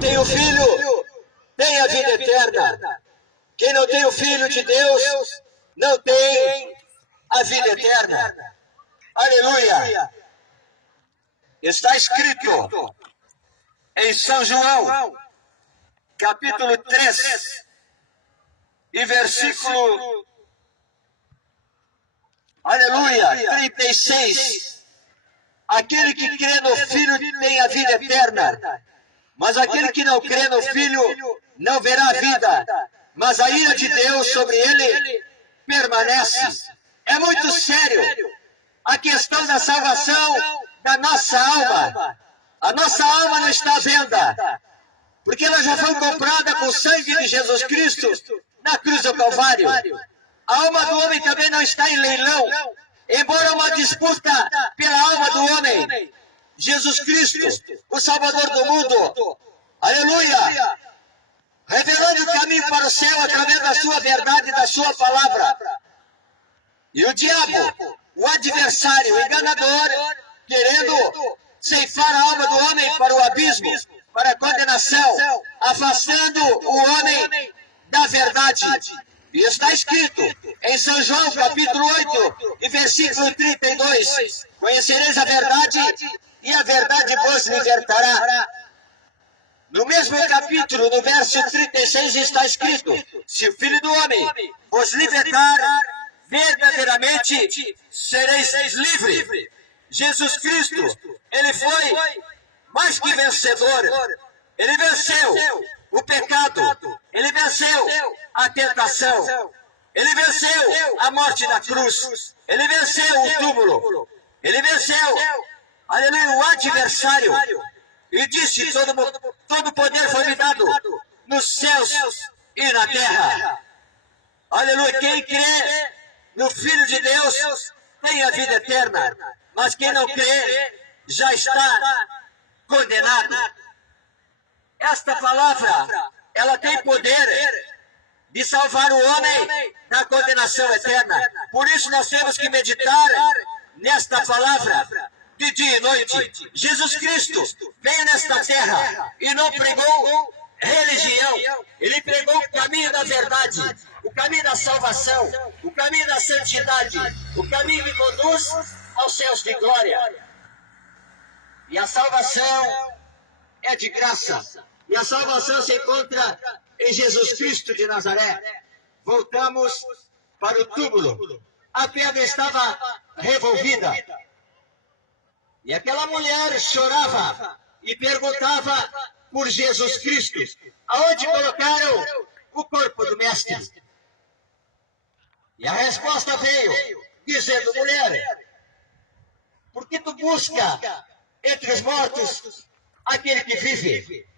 tem o Filho tem a vida eterna. Quem não tem o Filho de Deus não tem a vida eterna. Aleluia! Está escrito em São João, capítulo 3, e versículo, aleluia, 36. Aquele que crê no Filho tem a vida eterna, mas aquele que não crê no Filho não verá a vida, mas a ira de Deus sobre ele permanece. É muito sério a questão da salvação da nossa alma. A nossa alma não está à venda, porque ela já foi comprada com o sangue de Jesus Cristo na cruz do Calvário. A alma do homem também não está em leilão, embora uma disputa pela alma do homem. Jesus Cristo, o Salvador do mundo, aleluia, revelando o caminho para o céu através da sua verdade e da sua palavra. E o diabo, o adversário, o enganador, querendo ceifar a alma do homem para o abismo, para a condenação, afastando o homem da verdade. E está escrito em São João, capítulo 8, e versículo 32, conhecereis a verdade, e a verdade vos libertará. No mesmo capítulo, no verso 36, está escrito: se o Filho do Homem vos libertar, verdadeiramente sereis livres. Jesus Cristo, ele foi mais que vencedor. Ele venceu o pecado, ele venceu a tentação, ele venceu a morte da cruz, ele venceu o túmulo, ele venceu, aleluia, o adversário. E disse: todo poder foi me dado nos céus e na terra. Aleluia, quem crê no Filho de Deus tem a vida eterna, mas quem não crê já está condenado. Esta palavra, ela tem poder de salvar o homem da condenação eterna. Por isso nós temos que meditar nesta palavra de dia e noite. Jesus Cristo veio nesta terra e não pregou religião. Ele pregou o caminho da verdade, o caminho da salvação, o caminho da santidade, o caminho que conduz aos céus de glória. E a salvação é de graça. E a salvação se encontra em Jesus Cristo de Nazaré. Voltamos para o túmulo. A pedra estava revolvida. E aquela mulher chorava e perguntava por Jesus Cristo. Aonde colocaram o corpo do Mestre? E a resposta veio, dizendo: mulher, por que tu busca entre os mortos aquele que vive?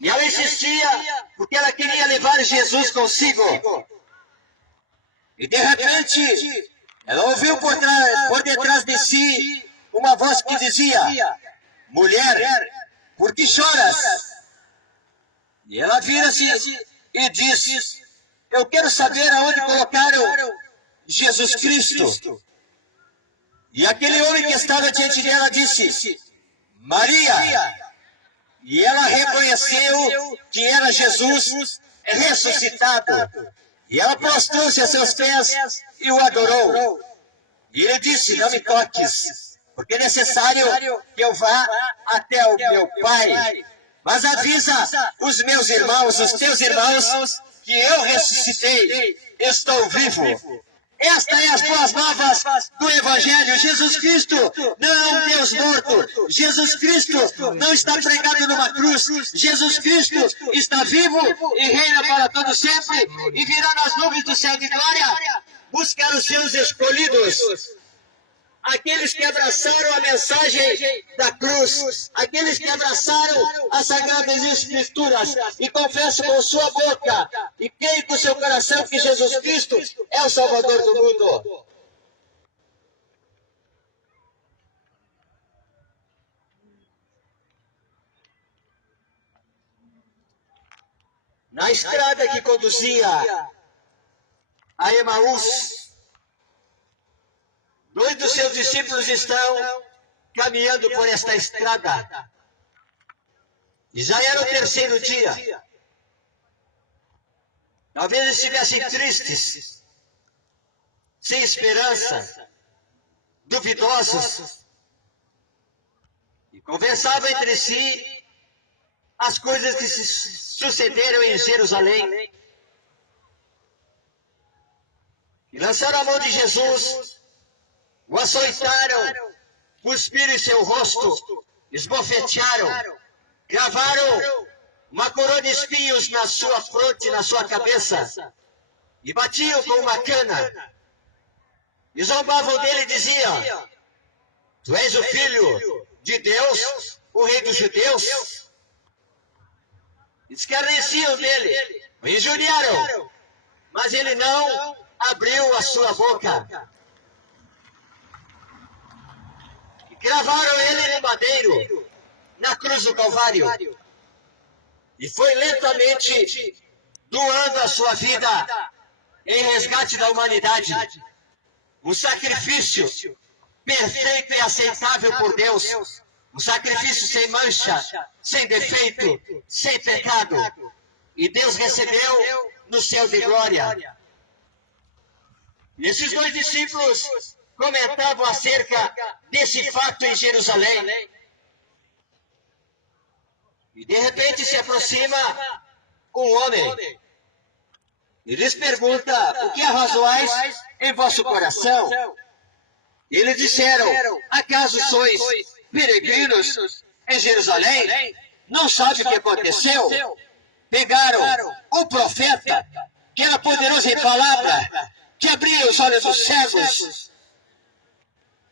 E ela insistia, porque ela queria levar Jesus consigo. E de repente, ela ouviu por detrás de si uma voz que dizia: mulher, por que choras? E ela vira-se e diz: eu quero saber aonde colocaram Jesus Cristo. E aquele homem que estava diante dela disse: Maria. E ela reconheceu que era Jesus ressuscitado. E ela prostrou-se a seus pés e o adorou. E ele disse: não me toques, porque é necessário que eu vá até o meu Pai. Mas avisa os meus irmãos, os teus irmãos, que eu ressuscitei, estou vivo. Esta é as boas novas do Evangelho. Jesus Cristo não é um Deus morto. Jesus Cristo não está pregado numa cruz. Jesus Cristo está vivo e reina para todo sempre, e virá nas nuvens do céu de glória buscar os seus escolhidos. Aqueles que abraçaram a mensagem da cruz, aqueles que abraçaram as Sagradas Escrituras e confessam com sua boca e creem com seu coração que Jesus Cristo é o Salvador do mundo. Na estrada que conduzia a Emaús, 2 dos seus discípulos estão caminhando por esta estrada. E já era o terceiro dia. Talvez eles estivessem tristes, sem esperança, duvidosos. E conversavam entre si as coisas que se sucederam em Jerusalém. E lançaram a mão de Jesus, o açoitaram, cuspiram em seu rosto, esbofetearam, gravaram uma coroa de espinhos na sua fronte, na sua cabeça, e batiam com uma cana. E zombavam dele e diziam: Tu és o Filho de Deus, o Rei dos Judeus? Escarneciam dele, o injuriaram, mas ele não abriu a sua boca. E gravaram ele no madeiro, na cruz do Calvário. E foi lentamente doando a sua vida em resgate da humanidade. Um sacrifício perfeito e aceitável por Deus. Um sacrifício sem mancha, sem defeito, sem pecado. E Deus recebeu no céu de glória. E esses dois discípulos comentavam acerca desse fato em Jerusalém. E de repente se aproxima um homem. E lhes pergunta: o que arrazoais em vosso coração? E eles disseram: acaso sois peregrinos em Jerusalém? Não sabe o que aconteceu? Pegaram o profeta, que era poderoso em palavra, que abria os olhos dos cegos,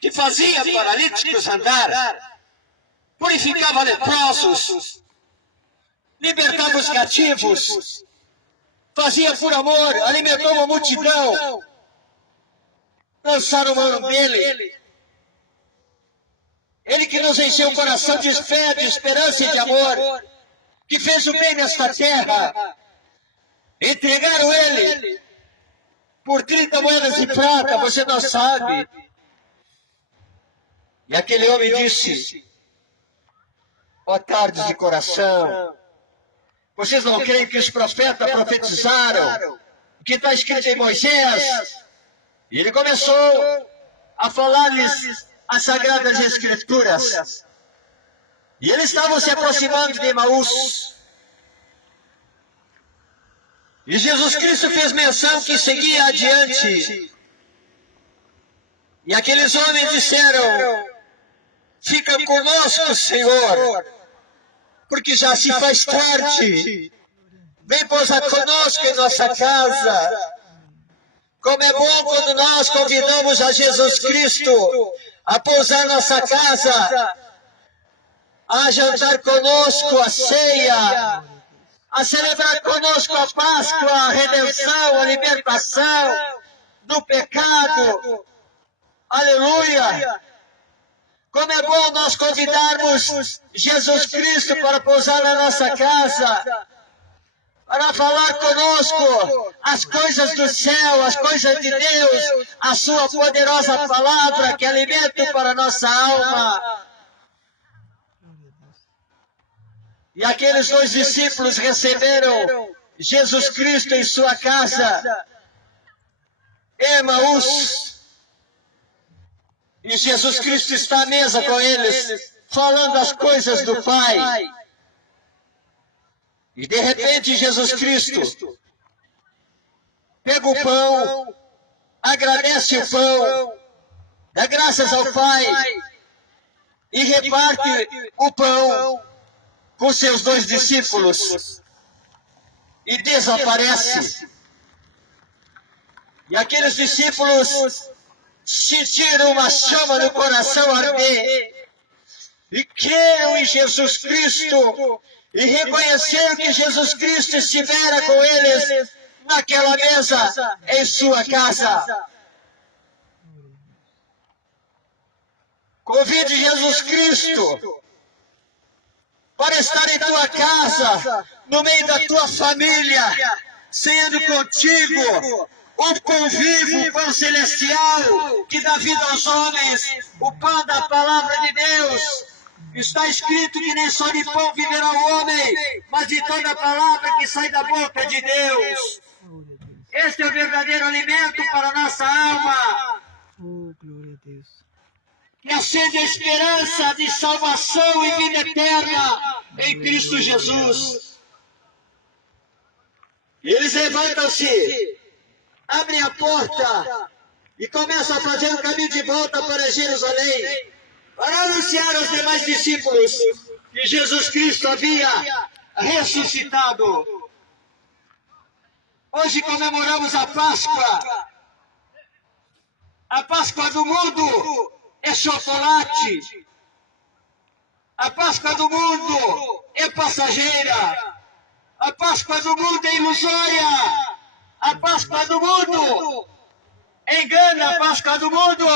que fazia paralíticos andar, purificava leprosos, libertava os cativos, fazia por amor, alimentou uma multidão. Lançaram mão dele. Ele que nos encheu o coração de fé, de esperança e de amor, que fez o bem nesta terra. Entregaram ele por 30 moedas de prata, você não sabe. E aquele homem disse: ó tarde de coração, vocês não creem que os profetas profetizaram o que está escrito em Moisés? E ele começou a falar-lhes as Sagradas Escrituras. E eles estavam se aproximando de Emaús. E Jesus Cristo fez menção que seguia adiante. E aqueles homens disseram: fica conosco, Senhor, porque já se faz tarde. Vem pousar conosco em nossa casa. Como é bom quando nós convidamos a Jesus Cristo a pousar nossa casa, a jantar conosco a ceia, a celebrar conosco a Páscoa, a redenção, a libertação do pecado. Aleluia! Como é bom nós convidarmos Jesus Cristo para pousar na nossa casa, para falar conosco as coisas do céu, as coisas de Deus, a sua poderosa palavra que é alimento para a nossa alma. E aqueles dois discípulos receberam Jesus Cristo em sua casa, Emaús. E Jesus Cristo está à mesa com eles, falando as coisas do Pai. E de repente Jesus Cristo pega o pão, agradece o pão, dá graças ao Pai e reparte o pão com seus dois discípulos e desaparece. E aqueles discípulos sentiram uma chama no coração arder e creram em Jesus Cristo e reconheceram que Jesus Cristo estivera com eles naquela mesa em sua casa. Convide Jesus Cristo para estar em tua casa, no meio da tua família, sendo contigo o convívio, o pão celestial que dá vida aos homens, o pão da palavra de Deus, Está escrito que nem só de pão viverá o homem, mas de toda palavra que sai da boca de Deus. Este é o verdadeiro alimento para a nossa alma. Oh, glória a Deus. Que acende a esperança de salvação e vida eterna em Cristo Jesus. E eles levantam-se, abrem a porta e começam a fazer o caminho de volta para Jerusalém, para anunciar aos demais discípulos que Jesus Cristo havia ressuscitado. Hoje comemoramos a Páscoa. A Páscoa do mundo é chocolate. A Páscoa do mundo é passageira. A Páscoa do mundo é ilusória. A Páscoa do mundo engana. A Páscoa do mundo.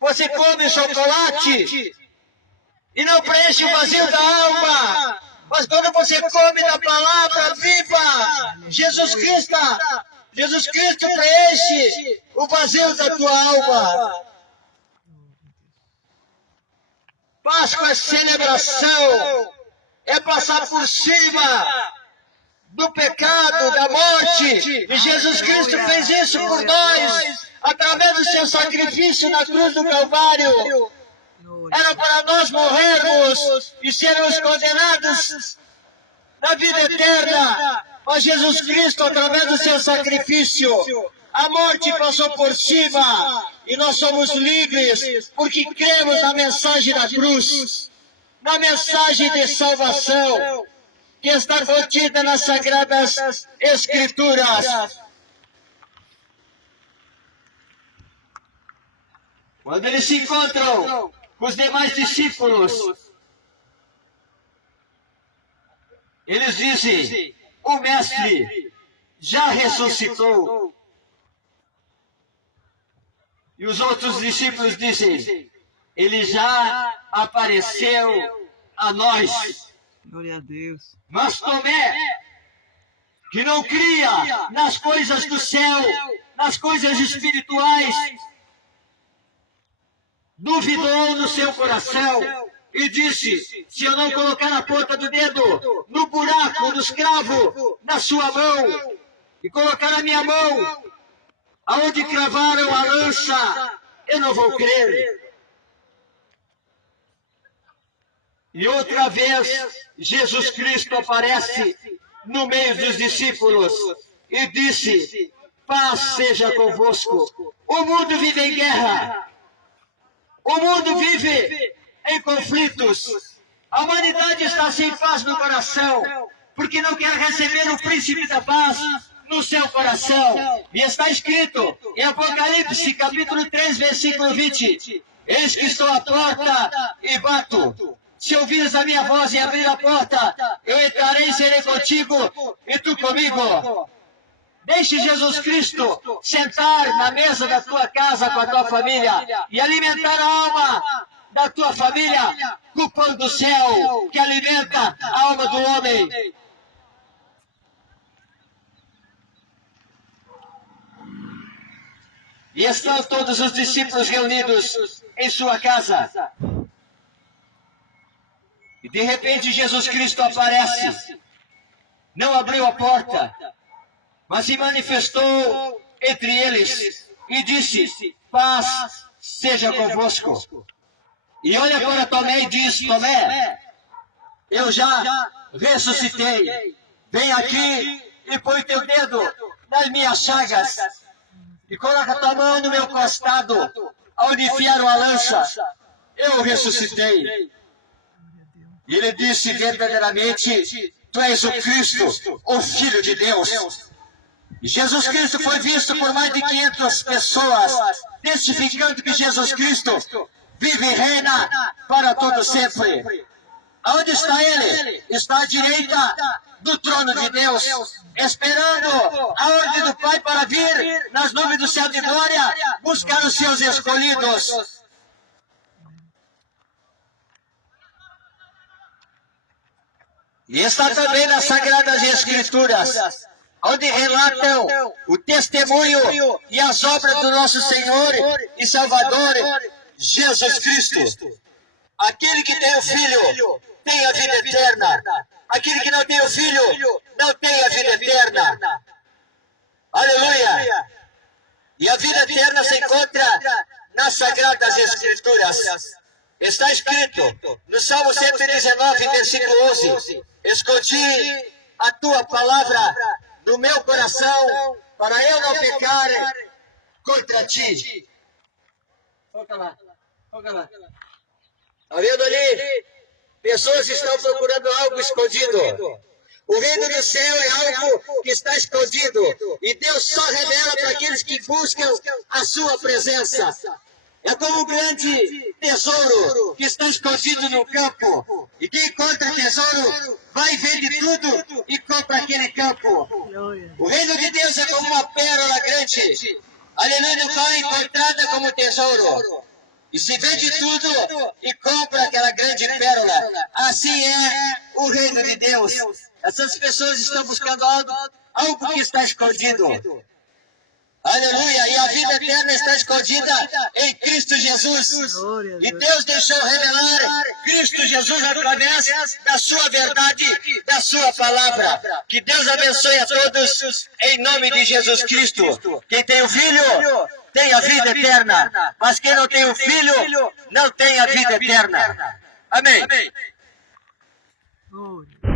Você come chocolate e não preenche o vazio da alma. Mas quando você come da palavra viva, Jesus Cristo preenche o vazio da tua alma. Páscoa é celebração, é passar por cima do pecado, da morte. E Jesus Cristo fez isso por nós, através do seu sacrifício na cruz do Calvário. Era para nós morrermos e sermos condenados na vida eterna. Mas Jesus Cristo, através do seu sacrifício, a morte passou por cima e nós somos livres porque cremos na mensagem da cruz, na mensagem de salvação que está contida nas Sagradas Escrituras. Quando eles se encontram com os demais discípulos, eles dizem: o Mestre já ressuscitou. E os outros discípulos dizem: ele já apareceu a nós. Glória a Deus. Mas Tomé, que não cria nas coisas do céu, nas coisas espirituais, duvidou no seu coração e disse: se eu não colocar a ponta do dedo no buraco do escravo, na sua mão, e colocar a minha mão aonde cravaram a lança, eu não vou crer. E outra vez, Jesus Cristo aparece no meio dos discípulos e disse: paz seja convosco. O mundo vive em guerra. O mundo vive em conflitos. A humanidade está sem paz no coração, porque não quer receber o príncipe da paz no seu coração. E está escrito em Apocalipse, capítulo 3, versículo 20: eis que estou à porta e bato. Se ouvires a minha voz e abrir a porta, eu entrarei e serei contigo e tu comigo. Deixe Jesus Cristo sentar na mesa da tua casa com a tua família e alimentar a alma da tua família com o pão do céu que alimenta a alma do homem. E estão todos os discípulos reunidos em sua casa. E de repente Jesus Cristo aparece. Não abriu a porta, mas se manifestou entre eles e disse: paz seja convosco. E olha para Tomé e diz: Tomé, eu já ressuscitei. Vem aqui e põe teu dedo nas minhas chagas e coloca tua mão no meu costado, onde enfiaram a lança. Eu ressuscitei. E ele disse: verdadeiramente, tu és o Cristo, o Filho de Deus. E Jesus Cristo foi visto por mais de 500 pessoas, testificando que Jesus Cristo vive e reina para todo sempre. Aonde está Ele? Está à direita do trono de Deus, esperando a ordem do Pai para vir nas nuvens do céu de glória, buscar os seus escolhidos. E está também nas Sagradas Escrituras, onde relatam o testemunho e as obras do nosso Senhor e Salvador Jesus Cristo. Aquele que tem o Filho tem a vida eterna. Aquele que não tem o Filho não tem a vida eterna. Aleluia! E a vida eterna se encontra nas Sagradas Escrituras. Está escrito no Salmo 119, versículo 11: escondi a tua palavra no meu coração para eu não pecar contra ti. Foca lá, foca lá. Está vendo ali? Pessoas estão procurando algo escondido. O reino do céu é algo que está escondido. E Deus só revela para aqueles que buscam a sua presença. É como um grande tesouro que está escondido no campo. E quem encontra tesouro vai vende tudo e compra aquele campo. Glória. O reino de Deus é como uma pérola grande. Aleluia, no qual é encontrada como tesouro. E se vende tudo e compra aquela grande pérola. Assim é o reino de Deus. Essas pessoas estão buscando algo que está escondido. Aleluia! E a vida eterna está escondida em Cristo Jesus. Glória a E Deus. Deus deixou revelar Cristo Jesus através da sua verdade, da sua palavra. Que Deus abençoe a todos em nome de Jesus Cristo. Quem tem o Filho tem a vida eterna, mas quem não tem o Filho não tem a vida eterna. Amém. Glória.